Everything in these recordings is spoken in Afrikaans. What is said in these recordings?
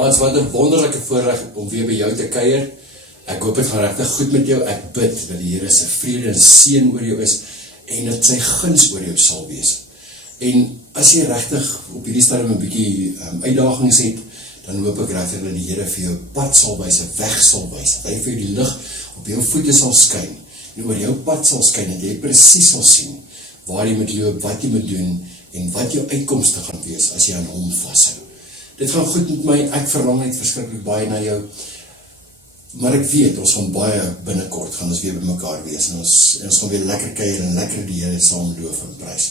Maats, wat 'n wonderlike voorreg om weer by jou te kuier. Ek hoop dit gaan regtig goed met jou. Ek bid dat die Here se vrede en seën oor jou is en dat sy guns oor jou sal wees. En as jy regtig op hierdie stadium 'n bietjie uitdagings het, dan hoop ek regtig dat die Here vir jou pad sal wys, 'n weg sal wys, dat hy vir jou die lig op jou voete sal skyn en oor jou pad sal skyn, dat jy presies sal sien waar jy moet loop, wat jy moet doen en wat jou uitkomste gaan wees as jy aan hom vashou. Dit gaan goed met my, ek verlang net verskriklik baie na jou, maar ek weet, ons gaan baie binnekort, gaan ons weer by mekaar wees, en ons gaan weer lekker kuier en lekker die Here saam loof en prys.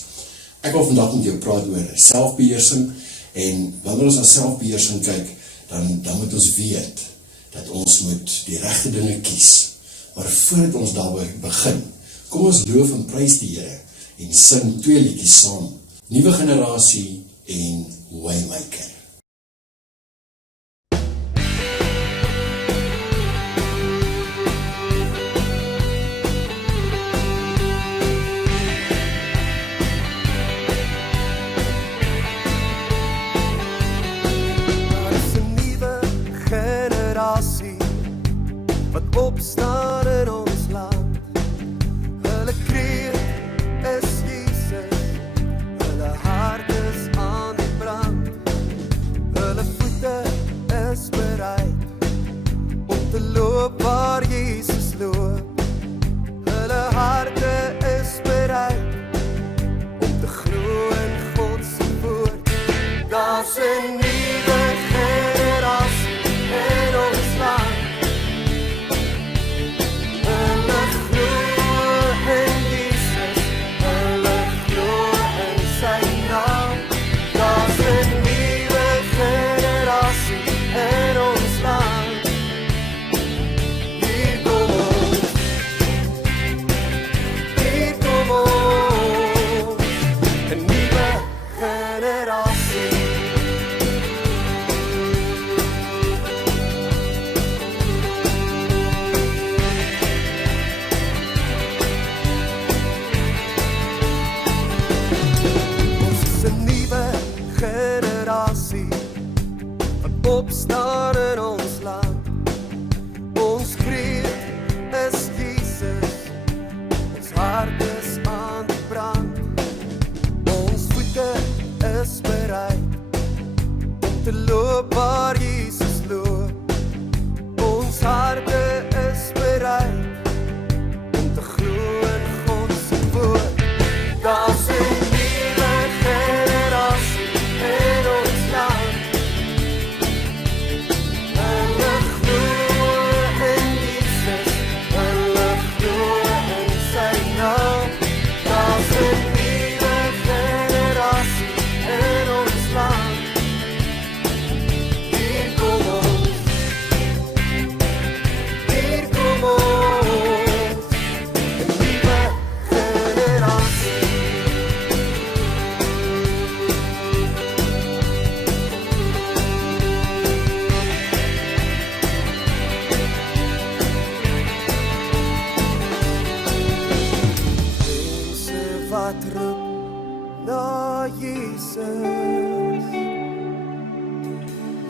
Ek wil vandag met jou praat oor selfbeheersing, en wanneer ons na selfbeheersing kyk, dan moet ons weet, dat ons moet die regte dinge kies, maar voordat ons daarby begin, kom ons loof en prys die Here, en sing 2 liedjies saam, Nuwe Generasie en Waymaker. Wat opstaan in ons land, hulle kreet is Jesus, hulle hart is aan die brand, hulle voete is bereid om te loop waar Jesus loop, hulle harte is bereid om te glo in God se woord. Daar's 'n nuwe generasie in ons land. Opstaan in ons land, ons kreet is Jesus, ons hart is aan die brand, ons voete is bereid om te loop waar Jesus loop, ons harte is bereid om te glo in God se woord. Daar's 'n nuwe generasie in ons land. Wat roep na Jesus,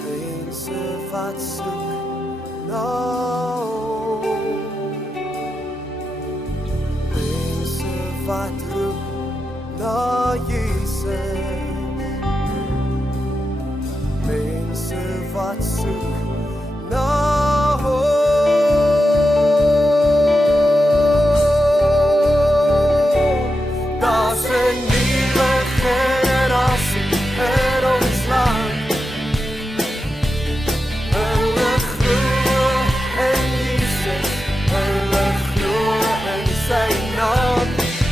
mense wat soek na hom, mense wat roep na Jesus, mense wat soek na hom.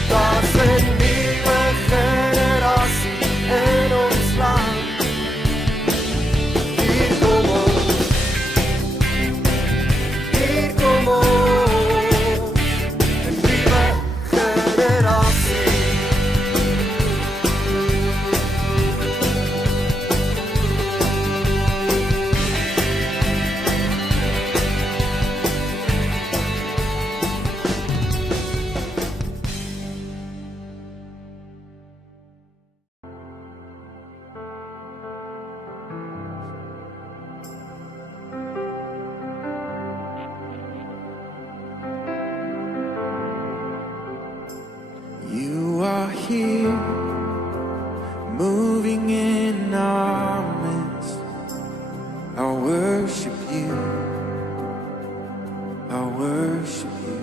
God moving in our midst. I worship you. I worship you.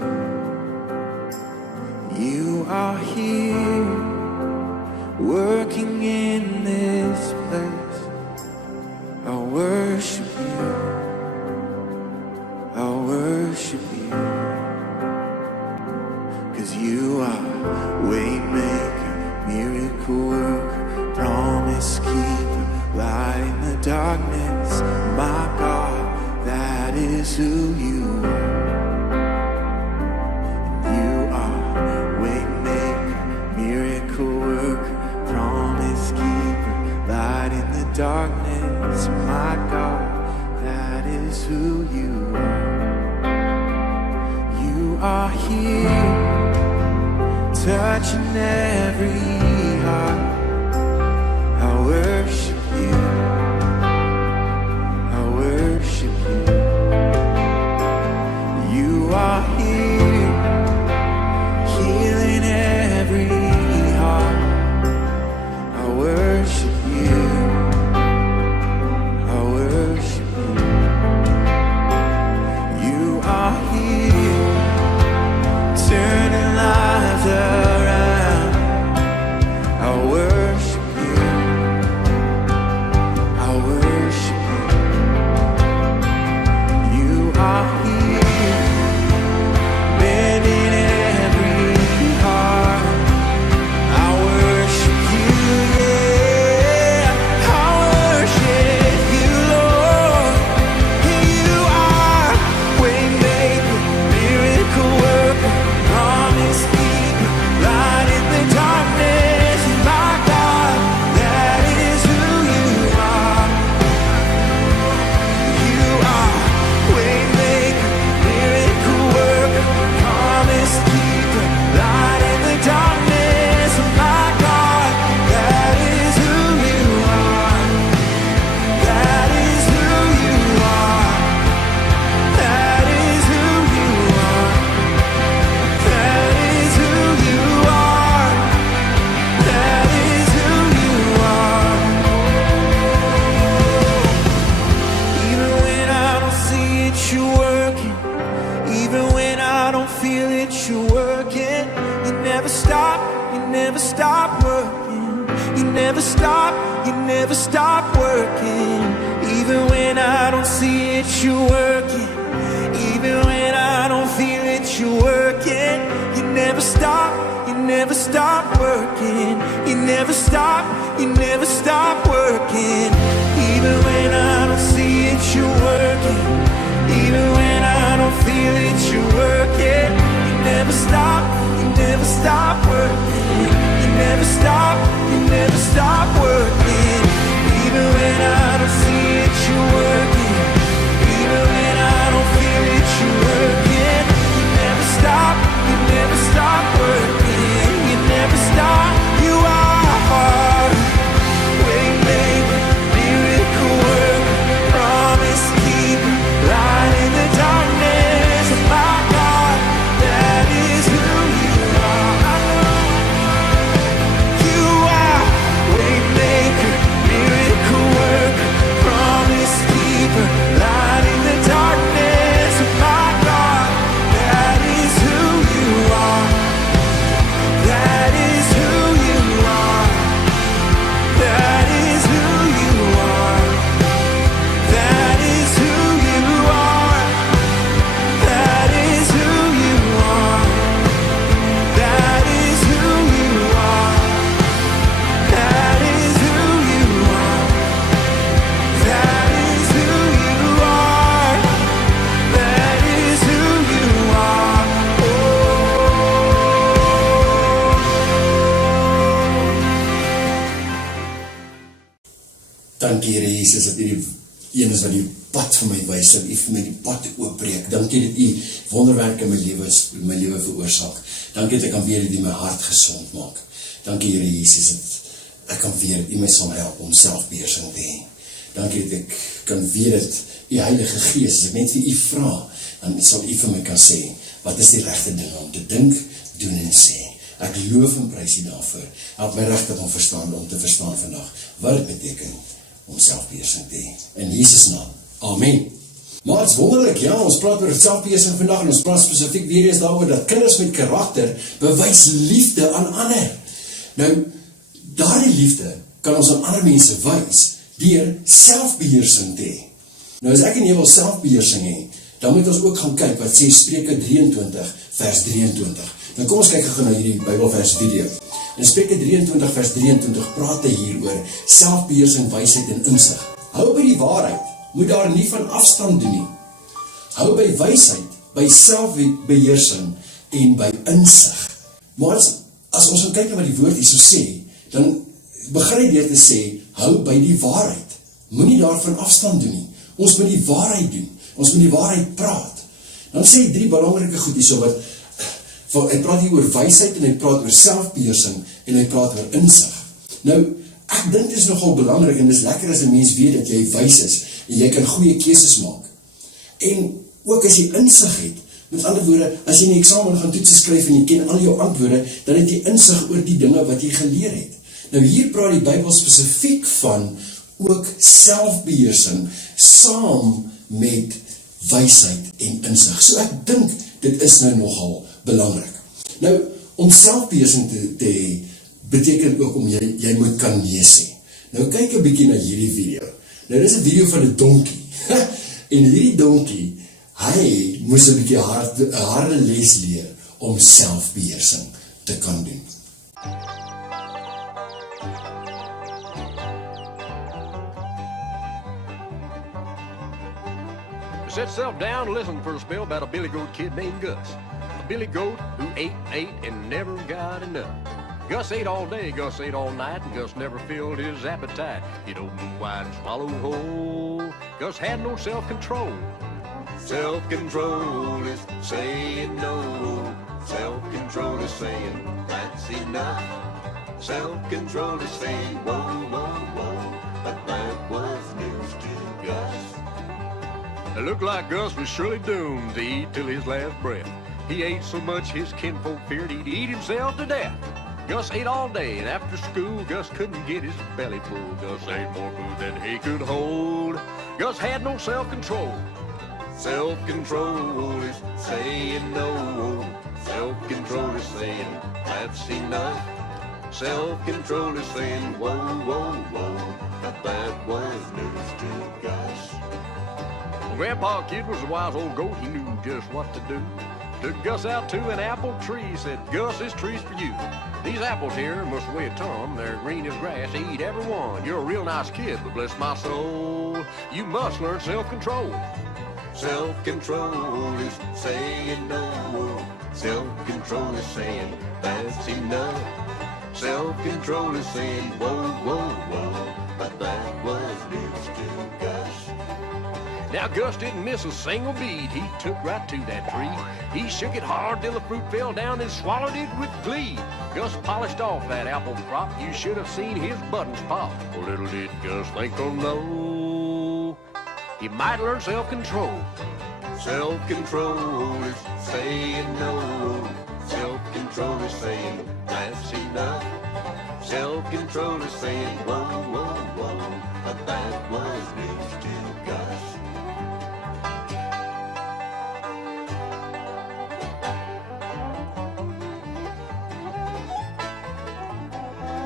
You are here, working in this place. I worship you. I worship you. 'Cause you are waymaker, miracle worker, promise keeper, light in the darkness. My God, that is who you are. You are waymaker, miracle worker, promise keeper, light in the darkness. My God, that is who you are. You are here, touching every heart. I worship you. I worship you. You are here, healing every heart. I worship you. I worship you. You are here, turning lives around. I worship you. I worship you. You are here, mending every heart. I worship you, yeah. I worship you, Lord. You are waymaker, miracle worker, promise keeper, light in the darkness. My God, that is who you are. You are waymaker, miracle worker, promise keeper, light in the darkness. My God, that is who you are. That is who you are. That is who you are. That is who you are. That is who you are. Even when I don't see it, you're working. Even when I don't feel it, you're working. You never stop, you never stop working. You never stop, you never stop working. Even when I don't see it, you're working. Even when I don't feel it, you're working. You never stop, you never stop working. You never stop, you never stop working. Even when I don't see it, you're working. Even when I don't feel it, you're working. You never stop, you never stop working. You never stop, you never stop working. Even when I don't see it, you're working. Even when I don't feel it, you're working. You never stop, you never stop working. You never stop, you are waymaker, miracle worker, promise keeper, light in the darkness. My God, that is who you are. You are waymaker, miracle worker, promise keeper, light in the darkness. My God, that is who you are. That is who you are. That is who you are. That is who you are. That is who you are. That is who you are. That is who you are. That is who you are. That is who you are. Dankie Here Jesus dat U die een is wat die pad vir my wys, dat U vir my die pad oopbreek. Dankie dat U wonderwerke in my lewe veroorsaak. Dankie dat ek kan weer die my hart gesond maak. Dankie Here Jesus dat ek kan weer U my sal help om selfbeheersing te hê. Dankie dat ek kan weet dat U Heilige Gees, as ek net vir U vra, dan sal U vir my kan sê, wat is die regte ding om te dink, doen en sê. Ek loof en prys U daarvoor. Help my regtig om te verstaan vandag wat dit beteken om selfbeheersing te hê. In Jesus naam. Amen. Maar het is wonderlik, ja, ons praat oor selfbeheersing vandag en ons praat spesifiek weer eens daaroor dat kinders met karakter bewys liefde aan ander. Nou, daardie liefde kan ons aan ander mense wys deur selfbeheersing te hê. Nou as ek en jy wil selfbeheersing hê, dan moet ons ook gaan kyk wat sê Spreuke 23 vers 23. Nou kom ons kyk gou na hierdie Bybelvers video. In Spreuke 23 vers 23 praat hy hier oor selfbeheersing, wysheid en insig. Hou by die waarheid, moet daar nie van afstand doen nie. Hou by wysheid, by selfbeheersing en by insig. Maar as ons gaan kyk na wat die woord hierso sê, dan begin hy deur te sê, hou by die waarheid. Moenie daarvan afstand doen nie. Ons moet die waarheid doen. Ons moet die waarheid praat. Dan sê hy 3 belangrike goed hierso wat hy praat hier oor wysheid en hy praat oor selfbeheersing en hy praat oor insig. Nou, ek dink dit is nogal belangrik en dit is lekker as 'n mens weet dat jy wys is en jy kan goeie keuses maak. En ook as jy insig het, met ander woorde, as jy in die eksamen gaan toetse skryf en jy ken al jou antwoorde, dan het jy insig oor die dinge wat jy geleer het. Nou hier praat die Bybel spesifiek van ook selfbeheersing saam met wysheid en insig. So ek dink dit is nou nogal belangrik. Nou, om selfbeheersing te hê, beteken ook om jy moet kan nee sê. Nou kyk 'n bietjie na hierdie video. Nou dis 'n video van 'n donkie. En hierdie donkie, hy moes 'n bietjie harde les leer om selfbeheersing te kan doen. Set yourself down and listen for a spell about a billy goat kid named Gus. A billy goat who ate and never got enough. Gus ate all day, Gus ate all night, and Gus never filled his appetite. He'd open wide and swallow whole. Gus had no self-control. Self-control is saying no. Self-control is saying that's enough. Self-control is saying whoa, whoa, whoa. But that was news to Gus. It looked like Gus was surely doomed to eat till his last breath. He ate so much his kinfolk feared he'd eat himself to death. Gus ate all day, and after school, Gus couldn't get his belly full. Gus ate more food than he could hold. Gus had no self-control. Self-control is saying no. Self-control is saying that's enough. Self-control is saying whoa, whoa, whoa. But that was news to Gus. Grandpa Kid was a wise old goat, he knew just what to do. Took Gus out to an apple tree, said, Gus, this tree's for you. These apples here must weigh a ton, they're green as grass, eat every one. You're a real nice kid, but bless my soul, you must learn self-control. Self-control is saying no. Self-control is saying that's enough. Self-control is saying whoa, whoa, whoa. But that was news to Gus. Now Gus didn't miss a single beat. He took right to that tree. He shook it hard till the fruit fell down and swallowed it with glee. Gus polished off that apple crop. You should have seen his buttons pop. Well, little did Gus think or know he might learn self-control. Self-control is saying no. Self-control is saying that's enough. Self-control is saying whoa, whoa, whoa. But that was news to Gus.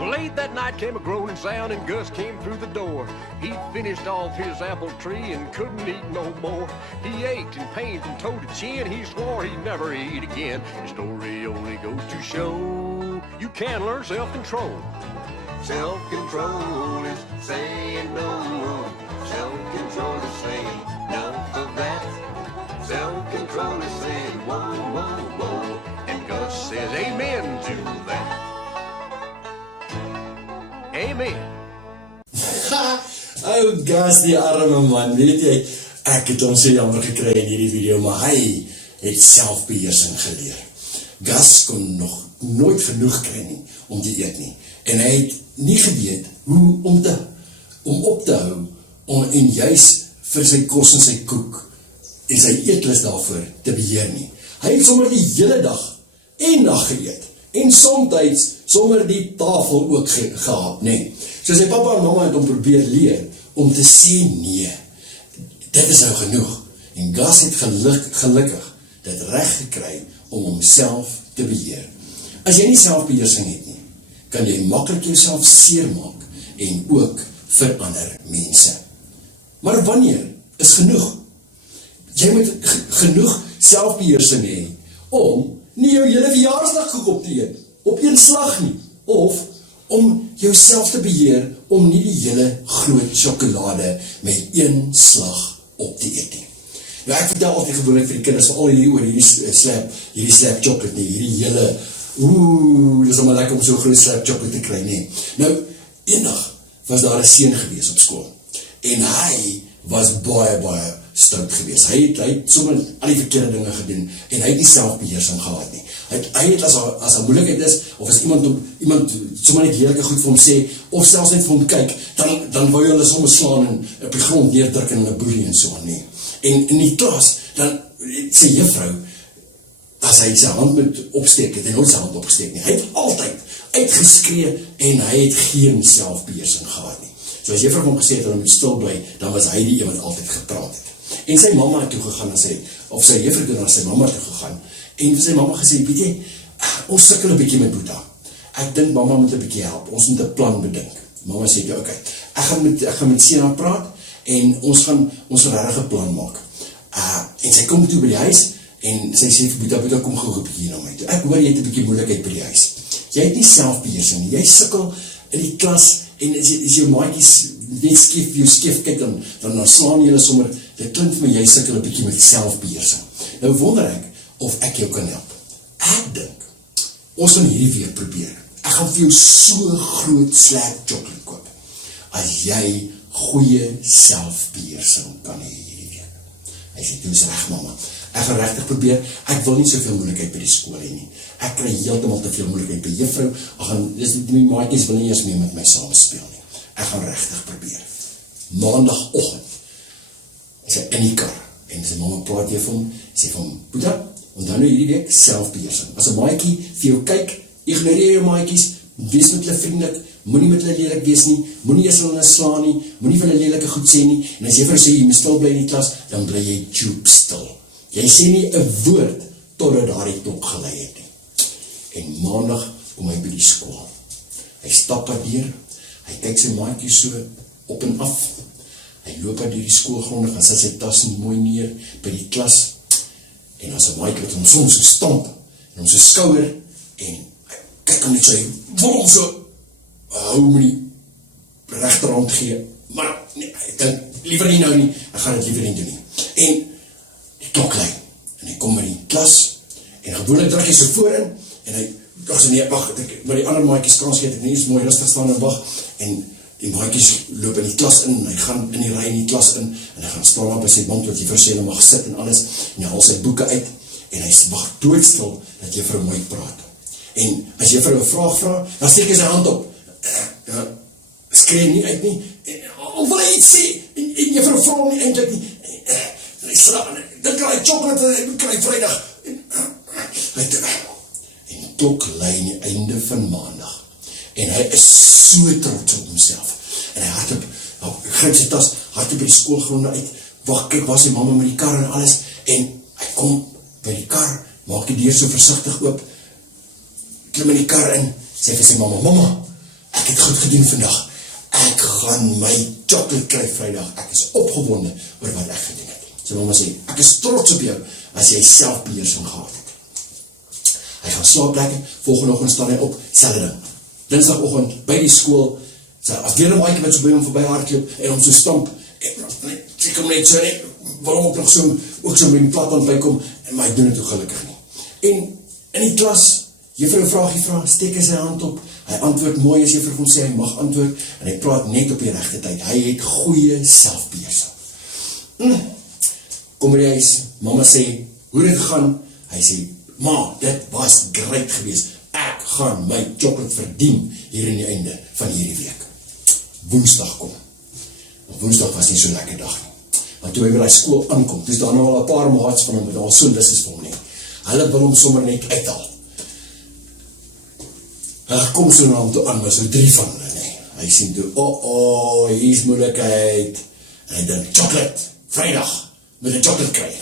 Late that night came a groaning sound and Gus came through the door. He'd finished off his apple tree and couldn't eat no more. He ached in pain from toe to chin. He swore he'd never eat again. His story only goes to show you can learn self-control. Self-control is saying no. Self-control is saying no for that. Self-control is saying whoa, whoa, whoa. And Gus says amen to that. Amen. Oh Gus, die arme man, weet jy, ek het hom so jammer gekry in hierdie video, maar hy het selfbeheersing geleer. Gus kon nog nooit genoeg kry nie, om te eet nie, en hy het nie geweet hoe om op te hou, en juis vir sy kos en sy koek, en sy eetlus daarvoor te beheer nie. Hy het sommer die hele dag en nag geëet, En soms sommer die tafel ook gehad, nee. So sy pappa en mamma het hom probeer leer om te sê nee. Dit is nou genoeg. En Gus het gelukkig dit reg gekry om homself te beheer. As jy nie selfbeheersing het nie, kan jy maklik jouself seermaak en ook vir ander mense. Maar wanneer is genoeg? Jy moet genoeg selfbeheersing hê om nie jou hele verjaarsdag gekoop te eet, op een slag nie, of om jouself te beheer om nie die hele groot sjokolade met een slag op te eet nie. Nou ek vertel altyd gewoonlik vir die kinders al hierdie slap chocolate nie, hierdie hele, dit is allemaal lekker om so groot slap chocolate te kry, nee. Nou, eendag was daar 'n seun gewees op skool, en hy was baie stout gewees. Hy het sommer al die verkeerde dinge gedoen, en hy het nie selfbeheersing gehad nie. Hy het as 'n moeilikheid is, of as iemand sommer net heerlike goed vir hom sê, of selfs net vir hom kyk, dan wou hy hulle sommer slaan en op die grond neerdruk en 'n boelie en so, nee. En in die klas, dan sê juffrou, as hy sy hand moet opsteek, het hy nooit sy hand opgesteek nie. Hy het altyd uitgeskree en hy het geen selfbeheersing gehad nie. So as juffrou hom gesê het, hy moet stil bly, dan was hy die een wat altyd gepraat het. En sy mamma het toe gegaan en of sy juffrou toe na sy mamma toe gegaan, en sy mamma gesê, weet jy, ons sukkel 'n bietjie met Boeta. Ek dink mamma moet 'n bietjie help, ons moet 'n plan bedink. Mamma sê, okay, ek gaan met Sena praat, en ons gaan regtig 'n plan maak. En sy kom toe by die huis, en sy sê vir Boeta, kom gou 'n bietjie na my toe. Ek hoor jy het 'n bietjie moeilikheid by die huis. Jy het nie selfbeheersing nie, jy sukkel in die klas, en as jou maatjies net skief kyk, dan slaan julle sommer, dit klink vir my, jy sukkel 'n bietjie met selfbeheersing. Nou wonder ek, of ek jou kan help. Ek dink, ons gaan hierdie week probeer. Ek gaan vir jou so groot slap chocolate koop, as jy goeie selfbeheersing kan hê hierdie week. Hy sê, toe is reg mama, ek gaan regtig probeer, ek wil nie soveel moeilikheid by die skool hê nie. Ek kry heeltemal te veel moeilikheid by juffrou, die maatjies wil nie eens meer met my saam speel nie. Ek gaan regtig probeer. Maandagoggend is hy in die kar, en sy mamma praat jy vir hom, sê vir hom, Boeta, onthou nou hierdie week selfbeheersing. As 'n maatjie vir jou kyk, ignoreer jou maatjies, wees met hulle vriendelik, moenie met hulle lelik wees nie, moenie eers hulle slaan nie, moenie vir hulle lelike goed sê nie, en as juffrou sê jy moet stil bly in die klas, dan bly jy stil. Jy sê nie 'n woord totdat daardie klok gelei het nie. En maandag kom hy by die skool. Hy stap daar deur, hy kyk sy maatjies so op en af. Hy loop daar deur die skoolgronde, gaan sit sy tas mooi neer by die klas, en as 'n maatjie wat hom soms so stamp, en hom so skouer, en hy kyk hom net so, hy wil hom so, hou my nie regterhand gee, maar nee, ek dink, liever nie nou nie, ek gaan dit liever nie doen nie. En die klok lei, en hy kom by die klas, en gewoonlik druk hy so voorin, en hy, wacht, maar die ander maatjies kans gee, ek nie eens mooi rustig staan en wacht, en die maatjies loop in die klas in, hy gaan in die ry in die klas in, en hy gaan staan op by sy band, wat juffrou sê, hy mag sit en alles, en hy haal sy boeke uit, en hy wacht doodstil, dat juffrou mooi praat. En as juffrou 'n vraag vra, dan steek hy sy hand op, skree nie uit nie, of wil hy iets sê, en juffrou vra hom nie eintlik nie, en hy slaap, dan kry hy chocolate, en hy kry Vrydag, en die klok lei in die einde van maandag, en hy is so trots op homself, en hy hardop, gryp sy tas, hardop by die skoolgronde uit, wacht, kyk waar sy mama met die kar en alles, en hy kom by die kar, maak die deur so versigtig oop, klim in die kar in, sê vir sy mama, ek het goed gedoen vandag, ek gaan my chocolate kry Vrydag, ek is opgewonde oor wat ek gedoen het. Sy mama sê, ek is trots op jou, as jy selfbeheersing gehad het. Hy gaan slaap lekker, volgende oggend staan hy op, selfde ding. Dinsdagoggend by die skool, as weer 'n maatjie wat so by hom verby hardloop en hom so stamp, en sy kom net so net, wil hom ook nog so met die platband bykom, maar hy doen dit ook gelukkig nie. En in die klas, juffrou 'n vraagie vra, steek hy sy hand op, hy antwoord mooi as juffrou hom sê, hy mag antwoord, en hy praat net op die regte tyd, hy het goeie selfbeheersing. Kom by die huis, mama sê, hoe het dit gegaan? Hy sê, ma, dit was great geweest, ek gaan my chocolate verdien, hier in die einde van hierdie week. Woensdag kom, Woensdag was nie so lekker dag nie, want toe hy by die skool aankom, dus daar nou al 'n paar maats van hom, wat al so lus is vir hom nie, hulle wil hom sommer net uithaal. Hy kom so na hom toe aan, maar so 3 van hulle, nee. Hy sien toe, hier is moeilikheid. En hy dink, chocolate, Vrydag, moet 'n chocolate kry.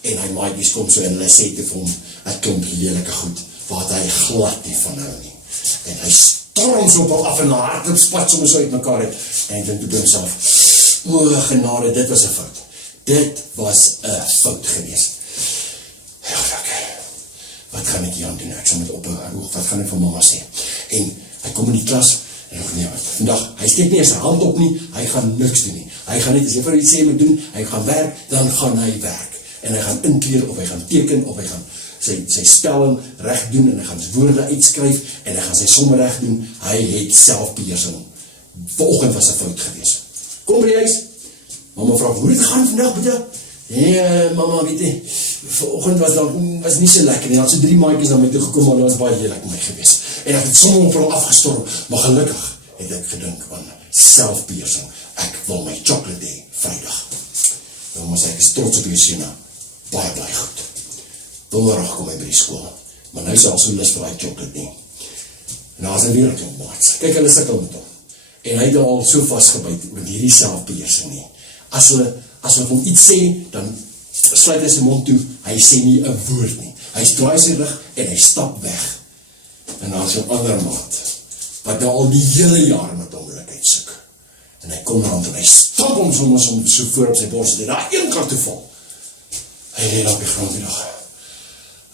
En hy maatjies kom so en hulle sê te vir hom, 'n klomp lelike goed, wat hy glad nie van hou nie. En hy storm so op hom af en hardloop spat sommer so uit mekaar uit. En hy dink toe by homself, o genade, dit was 'n fout. Dit was 'n fout gewees. Ja, wat gaan ek hier aan doen? Ek sal met ophou, wat gaan ek vir mamma sê? En hy kom in die klas, en nee, vandag, hy steek nie eens sy hand op nie, hy gaan niks doen nie. Hy gaan net, as juffrou iets sê moet doen, hy gaan werk, dan gaan hy werk. En hy gaan inkleer, of hy gaan teken, of hy gaan sy spelling reg doen, en hy gaan sy woorde uitskryf, en hy gaan sy somme reg doen. Hy het selfbeheersing. Vanoggend was 'n fout gewees. Kom by die huis. Mamma vra, hoe het gaan vandag, Boeta? Nee, mamma, weet jy, vanoggend was nie so lekker nie. Daar het so 3 maatjies na my toe gekom, maar dat was baie lelik met my gewees. En ek het sommer op hulle afgestorm, maar gelukkig het ek gedink aan selfbeheersing. Ek wil my chocolate hê, Vrydag. Mamma sê, ek is trots op jou Sina. Baie goed. Donderdag kom hy by die skool, maar nou is hy al so lus vir hy chocolate nie. En daar is hy weer 'n klomp maats. Kyk, hulle sukkel met hom. En hy het al so vastgebyt oor hierdie selfbeheersing nie. As hulle hom iets sê, dan sluit hy sy mond toe, hy sê nie 'n woord nie. Hy draai sy rug en hy stap weg. En daar is 'n ander maat, wat nou al die hele jaar met ongelukkigheid soek. En hy kom na hom en hy stap hom soms so voor op sy bors, en hy daar een kant toe val. Hy lê daar op die grond die dag.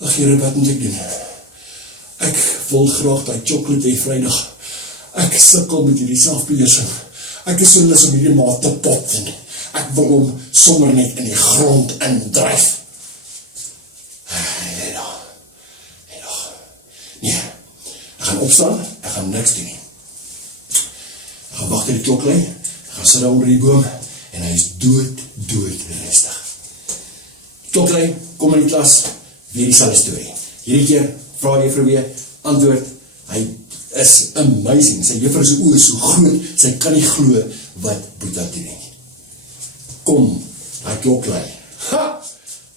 Ag Here, wat moet ek doen? Ek wil graag die chocolate hê Vrydag. Ek sukkel met hierdie selfbeheersing. Ek is so lus om hierdie maat te pot en ek wil hom sommer net in die grond indryf. Hy lê daar. Nee, ek gaan opstaan, ek gaan niks doen nie. Ek gaan wag tot die klok lui, ek gaan sit daar onder die boom en hy is dood rustig. Klok lui, kom in die klas, weer dieselfde storie. Hierdie keer vra juffrou weer, antwoord, hy is amazing, sy juffrou se oë is so groot, sy kan nie glo wat Boeta doen nie. Kom, hy klok lui.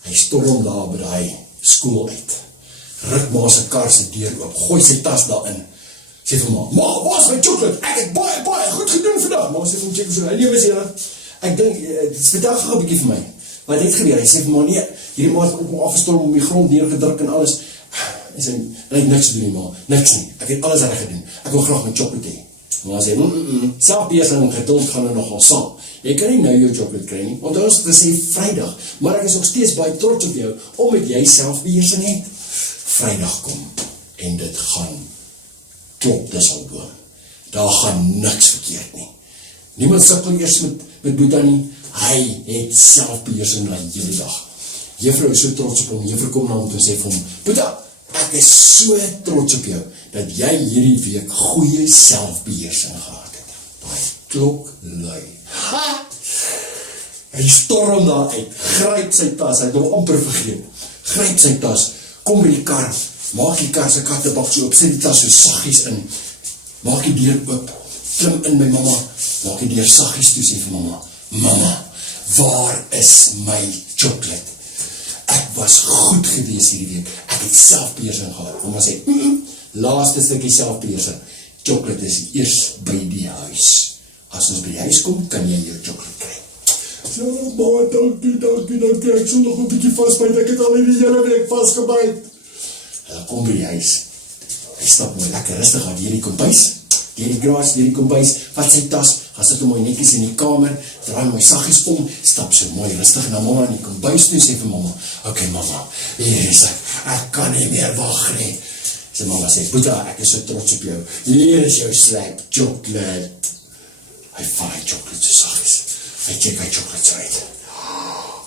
Hy storm daar by die skool uit. Ruk maar sy kar se deur oop, gooi sy tas daarin. Sê vir ma, waar is my chocolate? Ek het baie goed gedoen vandag. Ma sê vir hom, check so, nee, was julle. Ek dink, vertel gou 'n bietjie vir my. Wat het gebeur? Hy sê vir ma, nee, hierdie ma het op hom afgestorm, om die grond neergedruk en alles. Hy sê, ek het niks gedoen nie, ma, niks nie. Ek het alles reg gedoen. Ek wil graag my chocolate hê. Ma sê, selfbeheersing en geduld gaan nogal saam. Jy kan nie nou jou chocolate kry nie, want ons het gesê Vrydag, maar ek is nog steeds baie trots op jou, omdat jy selfbeheersing het. Vrydag kom, en dit gaan klop, dis al boom. Daar gaan niks verkeerd nie. Niemand sukkel eers met Boeta nie, hy het selfbeheersing na hele dag. Juffrou is so trots op hom, juffrou kom na hom en sê vir hom, Boeta, ek is so trots op jou, dat jy hierdie week goeie selfbeheersing gehad het. Daai klok lui. Hy storm daar uit, gryp sy tas, hy het hom amper vergeet, gryp sy tas, kom by die kar, maak die kar sy kattebak so op, sit die tas so saggies in, maak die deur oop, klim in by mamma, maak die deur saggies toe, sê vir mamma, mamma, waar is my chocolate? Ek was goed gewees hierdie week, ek het selfbeheersing gehad. Mamma sê, laaste stukkie selfbeheersing, chocolate is eers by die huis. As ons by die huis kom, kan jy jou chocolate kry. So, ma, dankie, ek sal nog 'n bietjie vasbyt, ek het al hierdie hele week vasgebyt. Hulle kom by die huis, hy stap mooi lekker rustig aan hierdie kombuis, hierdie gras, hierdie kombuis, vat sy tas, gaan sit hom mooi netjies in die kamer, draai mooi saggies om, stap so mooi rustig na mamma in die kombuis toe, sê vir mamma, okay mamma, hier is ek kan nie meer wag nie. Sy mamma sê, Boeta, ek is so trots op jou, hier is jou slap chocolate. Hy vat hy chocolate so saggies, hy check hy chocolate uit.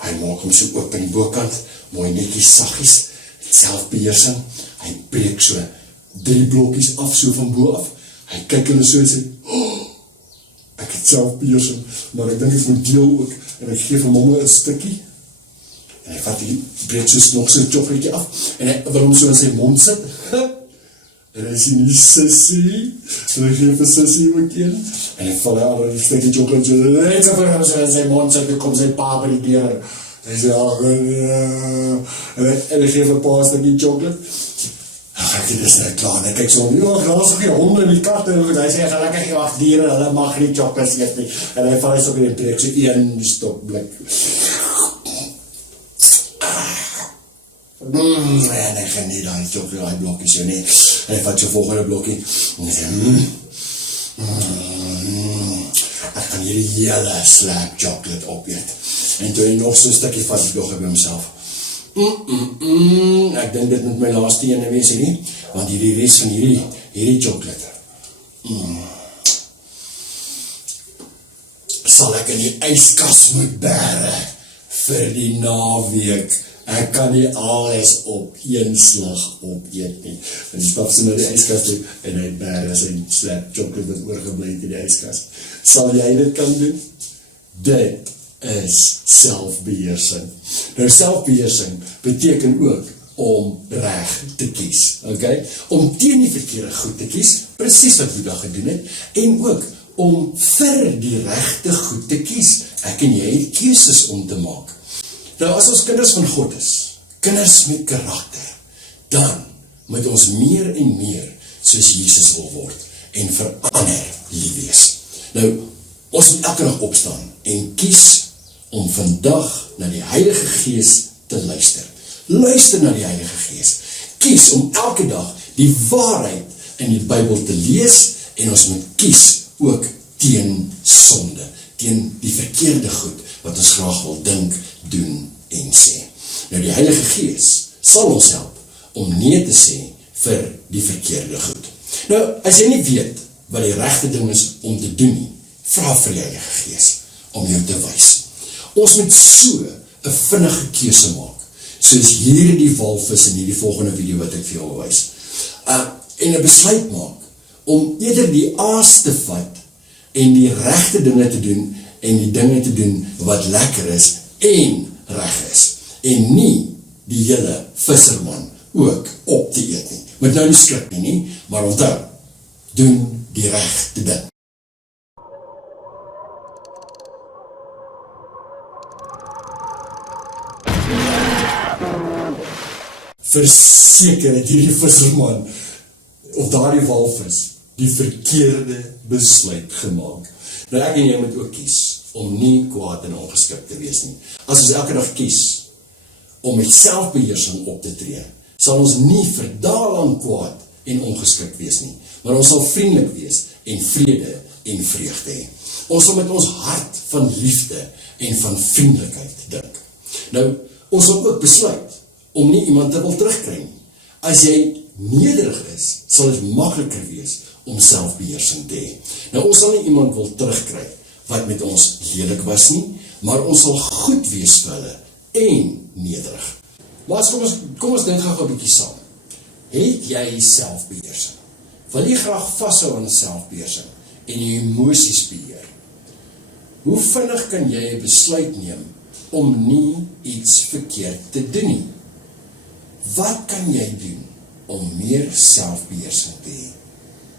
Hy maak hom so oop in die bokant, mooi netjies saggies, selfbeheersing, hy breek so 3 blokkies af, so van bo af, hy kyk hulle so en sê, ek het selfbeheersing, maar ek dink ek moet deel ook, en ek geef vir mamma 'n stukkie, en hy vat die breek so nog so 'n chocolaatjie af, en hy wil hom so in sy mond sit, en hy sien die sissie, en hy geef vir sissie ook een, en hy val haar een stukkie chocolate, en so vir hom so in sy mond sit, en kom sy pa by die deur, en hy sê, en hy geef vir pa 'n stukkie chocolate, ek het dis nou klaar, en ek kyk so, daar is ook die honde en die katte, en hy sê, gelukkig jy wacht dieren, hulle mag nie chocolates eet nie, en hy val ook in die preek, so 1 stop blik. En ek geniet die chocolate, die blokkie so nie, en hy vat so volgende blokkie, en hy sê, ek kan hierdie hele slab chocolate opeet, en toe hy nog so'n stukkie vat, ek dog by homself, ek dink dit moet my laaste ene wees hierdie, want hierdie res van hierdie chocolate, sal ek in die yskas moet bære, vir die naweek, ek kan nie alles op een slag opeet nie, en die stap sy na die yskas toe, en hy bære sy slap chocolate wat oorgebleid in die yskas, sal jy dit kan doen? Dit is selfbeheersing. Nou selfbeheersing beteken ook om reg te kies, okay? Om teen die verkeerde goed te kies, presies wat Boeddha gedoen het, en ook om vir die regte goed te kies. Ek en jy het keuses om te maak. Nou as ons kinders van God is, kinders met karakter, dan moet ons meer en meer soos Jesus wil word, en vir ander lief wees. Nou, ons moet elke dag opstaan, en kies om vandag na die Heilige Gees te luister. Luister na die Heilige Gees. Kies om elke dag die waarheid in die Bybel te lees, en ons moet kies ook teen sonde, teen die verkeerde goed, wat ons graag wil dink, doen en sê. Nou die Heilige Gees sal ons help om nee te sê vir die verkeerde goed. Nou, as jy nie weet wat die regte ding is om te doen nie, vra vir die Heilige Gees om jou te wys. Ons moet so 'n vinnige keuse maak, soos hierdie walvis in hierdie volgende video wat ek vir jou wil wys. En 'n besluit maak om eerder die aas te vat en die regte dinge te doen en die dinge te doen wat lekker is en reg is, en nie die hele visserman ook op te eet nie. Moet nou nie skrik nie, maar onthou, doen die regte ding. Verseker het hierdie visserman of daardie walvis die verkeerde besluit gemaak. Nou ek en jy moet ook kies om nie kwaad en ongeskik te wees nie. As ons elke dag kies om met selfbeheersing op te tree, sal ons nie vir daelang kwaad en ongeskik wees nie, maar ons sal vriendelik wees en vrede en vreugde hê. Ons sal met ons hart van liefde en van vriendelikheid dink. Nou, ons sal ook besluit om nie iemand te wil terugkry nie. As jy nederig is, sal dit makliker wees om selfbeheersing te hê. Nou, ons sal nie iemand wil terugkry wat met ons lelik was nie, maar ons sal goed wees vir hulle en nederig. Maar kom ons dink gou 'n bietjie saam. Het jy selfbeheersing? Wil jy graag vashou aan selfbeheersing en jou emosies beheer? Hoe vinnig kan jy 'n besluit neem om nie iets verkeerd te doen nie? Wat kan jy doen om meer selfbeheersing te hê?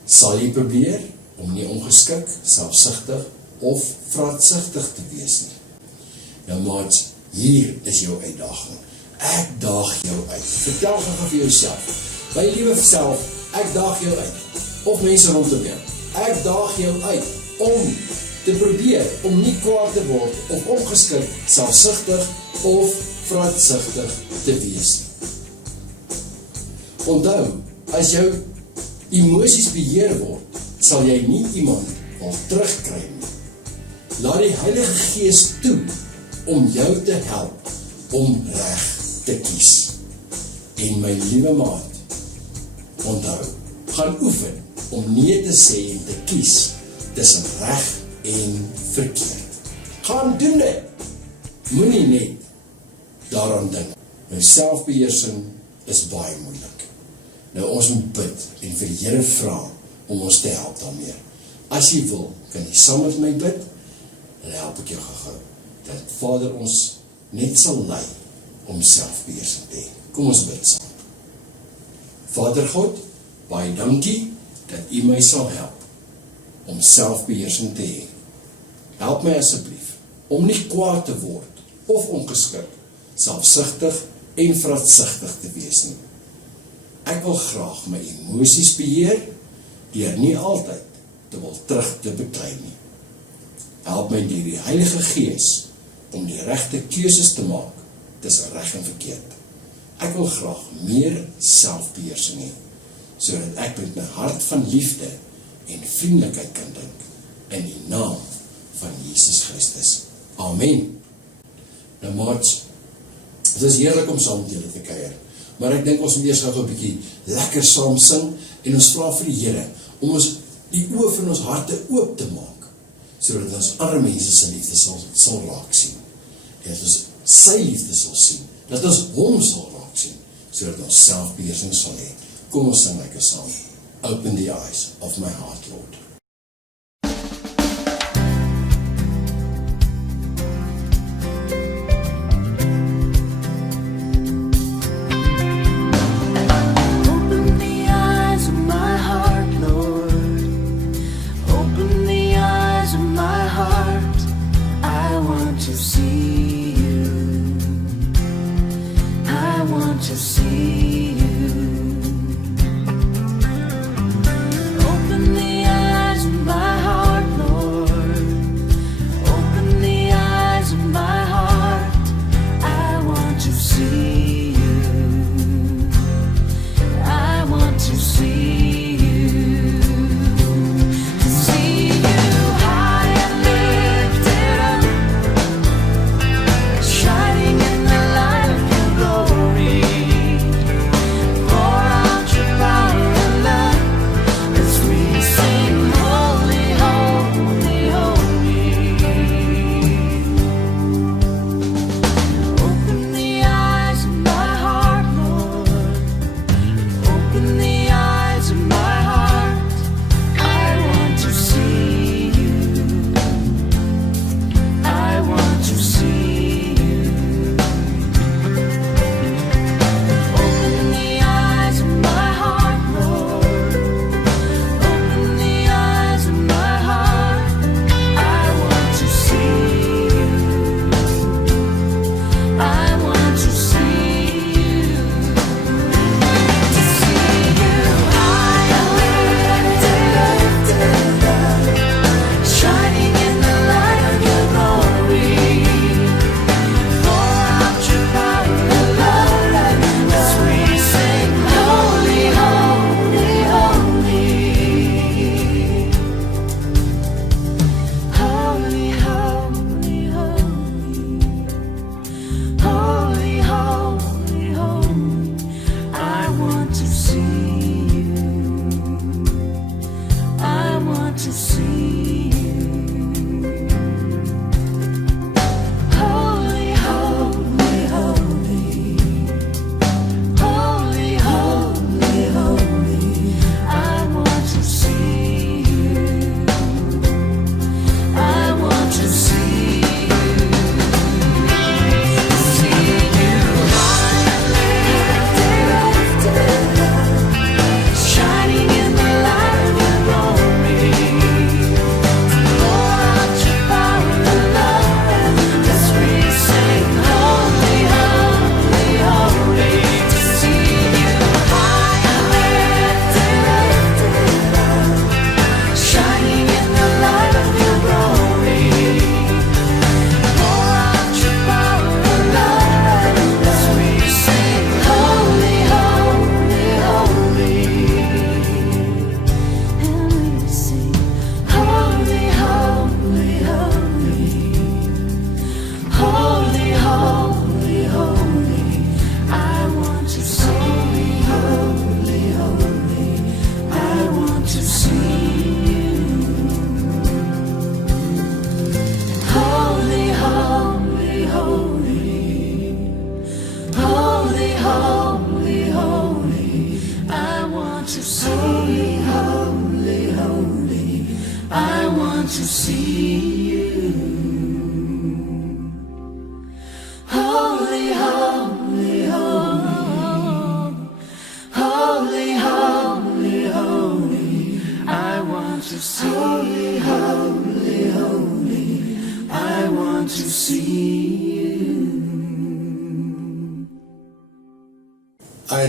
Sal jy probeer om nie ongeskik, selfsugtig of vraatsugtig te wees nie? Nou maats, hier is jou uitdaging. Ek daag jou uit. Vertel gou vir jouself. My liewe self, ek daag jou uit. Of mense rondom jou. Ek daag jou uit om te probeer om nie kwaad te word of ongeskik, selfsugtig of vraatsugtig te wees nie. Onthou, as jou emosies beheer word, sal jy nie iemand wil terugkry nie. Laat die Heilige Gees toe om jou te help om reg te kies. En my liewe maat, onthou, gaan oefen om nee te sê en te kies tussen reg en verkeerd. Gaan doen dit. Moenie net daaraan dink. Nou selfbeheersing is baie moeilik. Nou ons moet bid en vir die Here vra om ons te help daarmee. As jy wil, kan jy saam met my bid, en help ek jou gou, dat Vader ons net sal lei om selfbeheersing te hê. Kom ons bid saam. Vader God, baie dankie dat U my sal help om selfbeheersing te hê. Help my asseblief om nie kwaad te word of ongeskik, selfsugtig en vraatsugtig te wees nie. Ek wil graag my emosies beheer, deur nie altyd te wil terug te beklei nie. Help my deur die Heilige Gees om die regte keuses te maak tussen reg en verkeerd. Ek wil graag meer selfbeheersing hê, sodat ek met my hart van liefde en vriendelikheid kan dink in die naam van Jesus Christus. Amen. Nou maats, het is heerlik om saam met julle te kuier, maar ek dink ons moet eers gou 'n bietjie lekker saam sing en ons vra vir die Here om ons die oë van ons harte oop te maak, sodat ons ander mense se liefde sal raak sien. En dat ons sy liefde sal sien, dat ons hom sal raak sien, sodat ons selfbeheersing sal hê. Kom ons sing lekker saam. Open the eyes of my heart, Lord.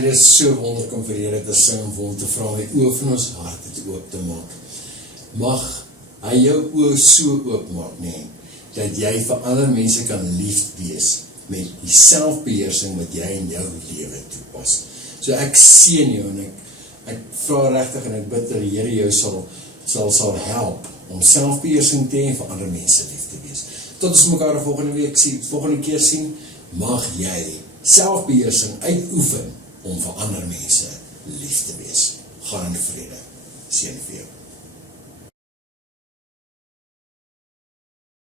dit is so wonderlik om vir Here te sing, vir hom te vra om die oë van ons harte te oop te maak. Mag hy jou oë so oopmaak, nee, dat jy vir ander mense kan lief wees, met die selfbeheersing wat jy in jou lewe toepas. So ek seën jou, en ek vra regtig, en ek bid dat die Here jou sal help, om selfbeheersing te hê en vir ander mense lief te wees. Tot ons mekaar volgende keer sien, mag jy selfbeheersing uitoefen, om vir ander mense lief te wees. Gaan in vrede. Seën vir jou.